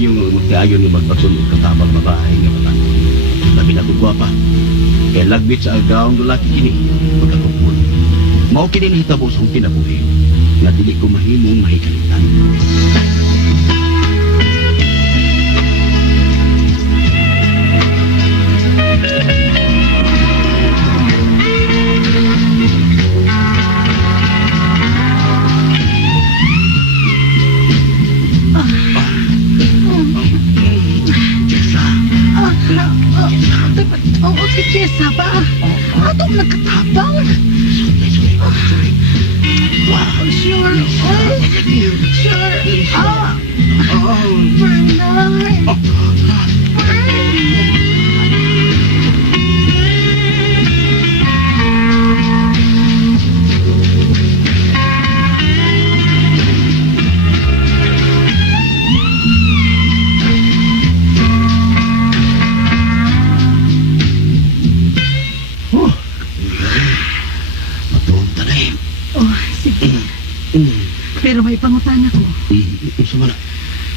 maayo nga magkaayon nga magbasun og katabang babae nga patanon. Labi na kung pa. Kaya lagbit sa agawang lalaki kini magkatungkol. Mao kini nahitabo sa akong kinabuhi nga dili ko mahimong mahikalitan. Oo, si Jessa ba? Atong nagkatabang. Wow, sure. Sure. Bernard. Pero may pangutana ko. Sama na.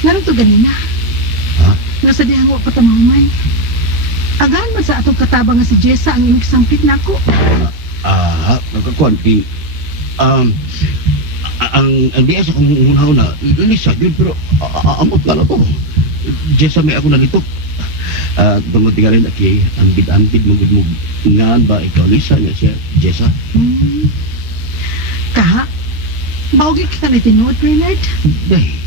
Naroon to ganina. Ha? Nasa dihang wa patamahuman. Agahan man sa atong katabang nga si Jessa ang imong sampit nako. Nagkakuan king ang diya sa kong unaw na lisa yun pero amot nga na to. Jessa may ako nalito. Tungod nga rin aki ambid-ambid mo ngaan ba ikaw lisa niya siya Jessa? Kaha? Bawagin kita na tinuod, Bernard. Day.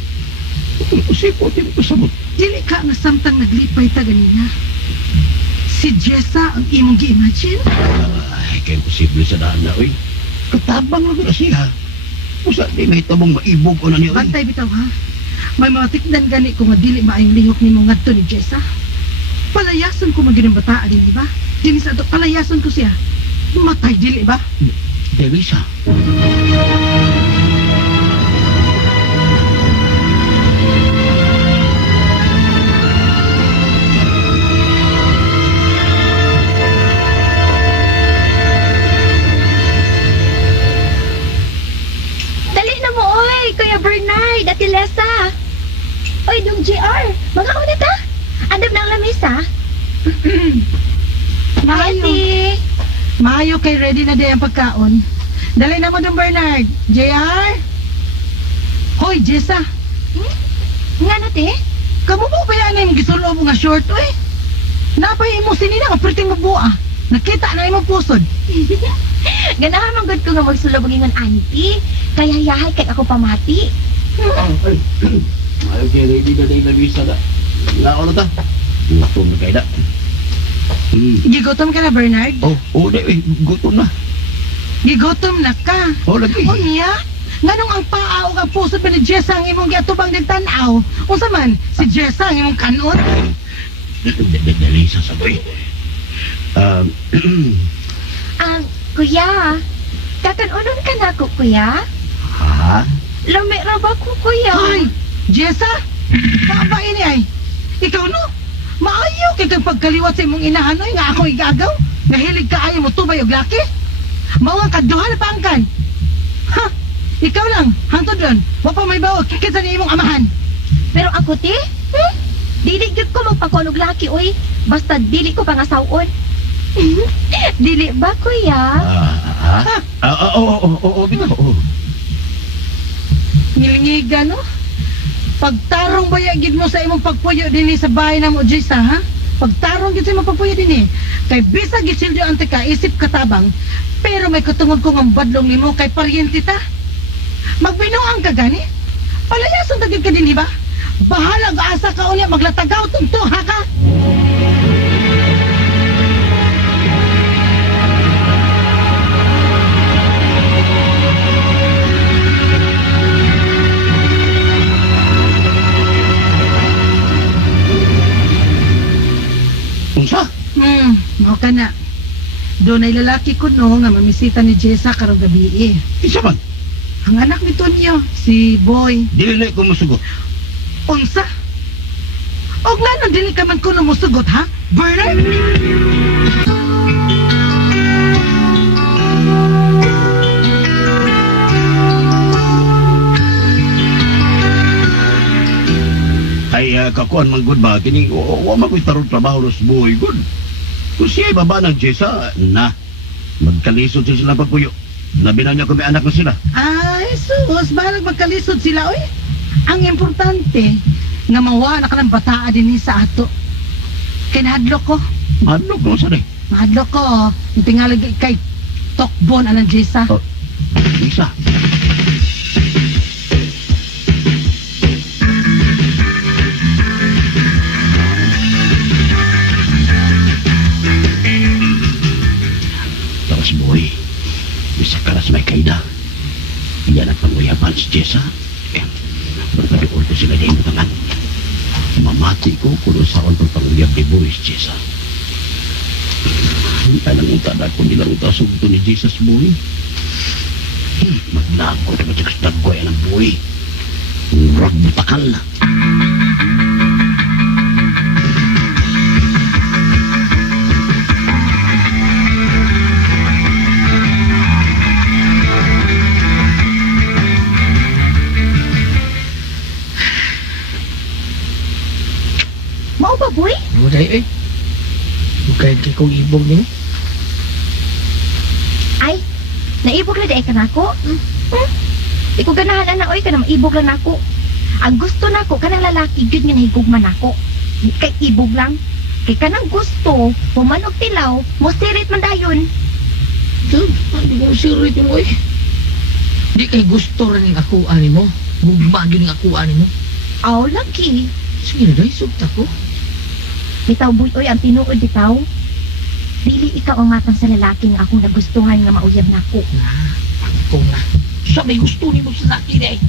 Usipo, di mo pasabot. Dili ka nga samtang naglipay ta ganina. Si Jessa ang imong gi-imagine? Ay, kaya posible sa daan na, oy. Katabang lang na siya. Usa, di may tabong maibog o na niya, oy. Bantay bitaw ha. May mga tikdan gani ko nga dili maayong lihok ni mong ngadto ni Jessa. Palayason ko magining bataan din, ba? Dili sa ato, palayason ko siya. Matay dili ba? Delisa. Kuya Bernard, Ate Lesa. Oy, Dong JR, mag-auna ta. Andam na ang lamesa. Maayo. Maayo kay ready na day ang pagkaon. Dali na mo Dong Bernard. JR? Hoy, Jessa. Nga na, te? Kamu mo ba yan yung gisulo mo nga short, oy? Napay mo sinina nga perting mabuha. Nakita na imong pusod. Ganahan man gud ko nga magsulog ingon auntie. Kaya yahay kay ako pamati. Ay, okay, ready na day na visa na. Laon na ta. Gutom na kayo na. Gigutom ka na, Bernard? Gutom na. Gigutom na ka? Lagi. O niya? Nganong ang paa o ang puso pa ni Jessa ang imong giatubang din tanaw? Unsa man, si Jessa ang imong kanon? Dali sa saboy. Kuya, kakanunon ka na ko, kuya? Ha? Lami ra ba ko, kuya? Ay, Jessa? Baba ini ay. Ikaw no? Maayo kay kang pagkaliwat sa imong inahanoy nga ako igagaw. Nahilig ka ayaw mo tubay og laki. Mawang kaduha na pangkan. Ha? Ikaw lang, hangtod doon. Wa pa may bawag kikit sa imong amahan. Pero ako, te? Dili gyud ko magpakunog laki, oy. Basta dili ko pangasawon. Dili ba, kuya? Bitaw. Ngilingiga, no? Pagtarong bayagid mo sa imong pagpuyo din sa bahay na mo, Jessa, ha? Pagtarong gid sa imong pagpuyo din kay bisa gisildo ang tika isip katabang, pero may katungod ko ng badlong nimo kay paryente ta. Magbinuang ka gani? Palayason ta gid ka din, ba? Bahala ga asa ka unya maglatagaw tunto, ha ka? Unsa? Mao ka na. Doon ay lalaki ko no nga mamisita ni Jessa karong gabi Isa man? Ang anak ni Tonyo, si Boy. Dili ko masugot. Unsa? Og nga dili ka man kuno musugot, ha? Bernard? Ay, kakuan man good ba kini wa makoy tarong trabaho ros buhay good. Kung siya baba ng Jessa na magkalisod sa sila pagpuyo. Labi na niya kung may anak na sila. Ay, sus, barag magkalisod sila, oy. Ang importante, nga mawa na ka ng bataa din sa ato. Kinahadlok ko. Madlok mo sa Mahadlok ko. Yung tingalagi kay Tokbon anang Jessa. Oh, isa. Tapos boy, bisa karas may kaida. Iyan ang panguyapan si Jessa. Berkaduol ko sila din tangan. Mamati ko kung saan pang panguyap ni boy si Jessa. Alam mo tada ko nilang itasog ito ni Jesus boy. Maglago na matyakas dagway ng boy. Rag butakal na. Mao ba, boy? Muday eh. Bukain kay kong ibog ni mo. Ay, naibog lang dahil ka na ako. Di ko ganahan na, oy, ka na maibog lang ako. Ang gusto na ako, kanang lalaki, yun nga nahigugman ako. Di kay ibog lang. Kay kanang gusto, pumanog tilaw, mo sirit man dayon. Dad, hindi mo sirit mo eh. Di kay gusto rin yung akuan ni mo. Gugma yun yung akuan ni mo. Aw, lagi. Sige na dahil, sugta ko. Bitaw, boy, oy, ang tinuod, bitaw. Dili ikaw ang matang sa lalaki nga akong nagustuhan nga mauyab na ako. Na, ako na. Sa may gusto ni mo sa laki na eh.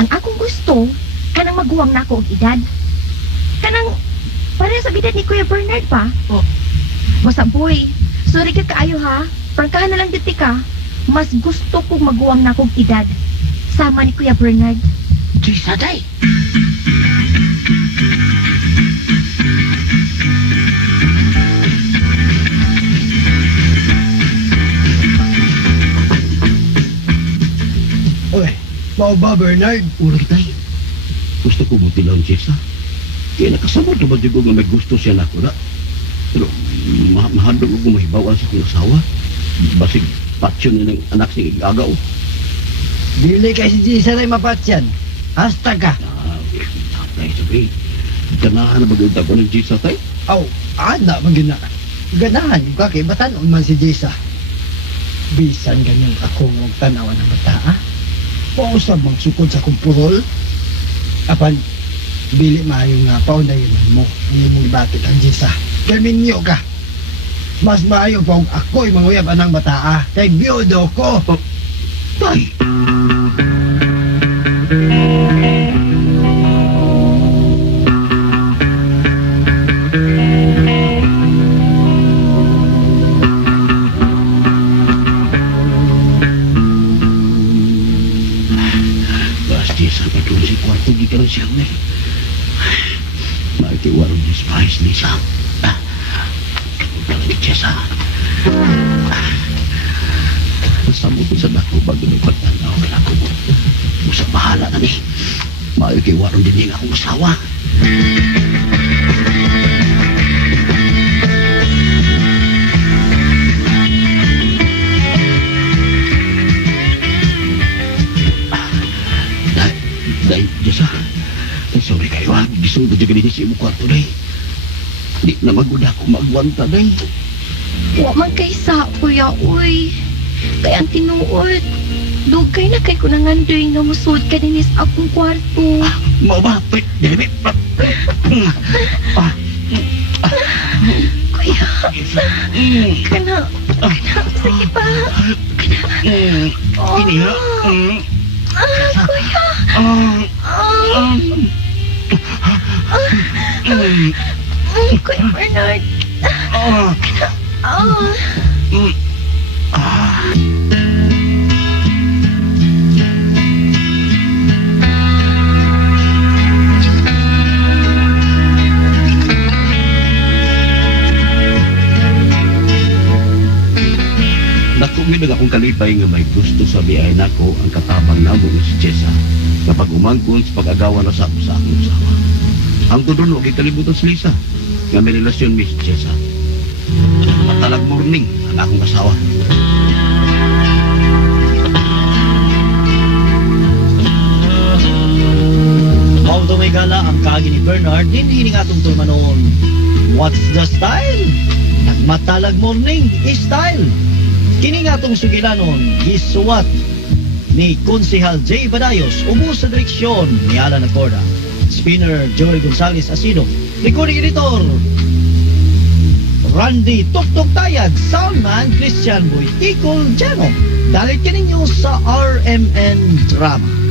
Ang akong gusto, kanang maguwang na ako og edad. Kanang, para sa edad ni Kuya Bernard pa. Oh. Basta boy, sorry ka kaayo ha. Prangkahan na lang dito ka. Mas gusto kong maguwang na akong edad. Sama ni Kuya Bernard. Jessa day. Oy, mau ba Bernard? Ulag tayo. Gusto ko mo tilaw ang Jessa. Kaya nakasama ito ba di ko nga may gusto siya na ako na. Pero mahadog ko mahibawan sa kong asawa. Basig patsyon na ng anak siyang igagaw. Dili kay si Jisa rin mapatsyan. Hasta ka. Tatay sabi. Ganahan na maganda ko ng Jessa tayo. Aw, ana magina. Ganahan yung kaki, batanon man si Jisa. Bisan ganyan ako ng tanawan ng bata, ha? Pausap mang sukod sa kumpurol. Apan, bili maayo nga paunayin mo. Hindi mo ibakit ang Jisa. Kalminyo ka. Mas maayo pa kung ako'y manguyab anang bata, ha? Kay biyodo ko. Tay! Basti sa patuloy si kwarto di ka rin siyang na eh. Makikiwarong ni Spice ni Sam. Kamulang ni Jessa. Basta mo sa dako bago may pagtanaw ka na ako mo. Musa bahala na ni. Makikiwarong din yung akong asawa. Dahil, Jessa, sorry kayo ha. Gisunod dyan ganito sa imo kwarto dahil. Di na magud ako magwanta dahil. Wa man kay sa kuya, uy. Kaya ang tinuod. Dugay na kay kunangandoy nga musud ka din sa akong kwarto. Mau ba? Dili, Kuya, kana, sige pa. Ini ha? Kuya. Kuya Bernard. Nakumin akong kalipay nga may gusto sa biyahe nako ang katabang namo nga si Jessa kapag umangkon sa pag-agawa na sa akong asawa. Ang tudulo, gikalibutan si Lisa. Nga may relasyon, Miss Jessa. Matalag morning, ang akong kasawa. Mao to may gala ang kaagi ni Bernard hindi nga atong tulmanon. What's the style? Nagmatalag morning style. Kini nga atong sugilanon gisuwat ni Konsehal J. Badayos ubos sa direksyon ni Alan Acorda. Spinner Joey Gonzalez Asido. Recording editor Randy Tuktok Tayag. Soundman Christian Boy Ticol Jano. Dalit kaninyo sa RMN Drama.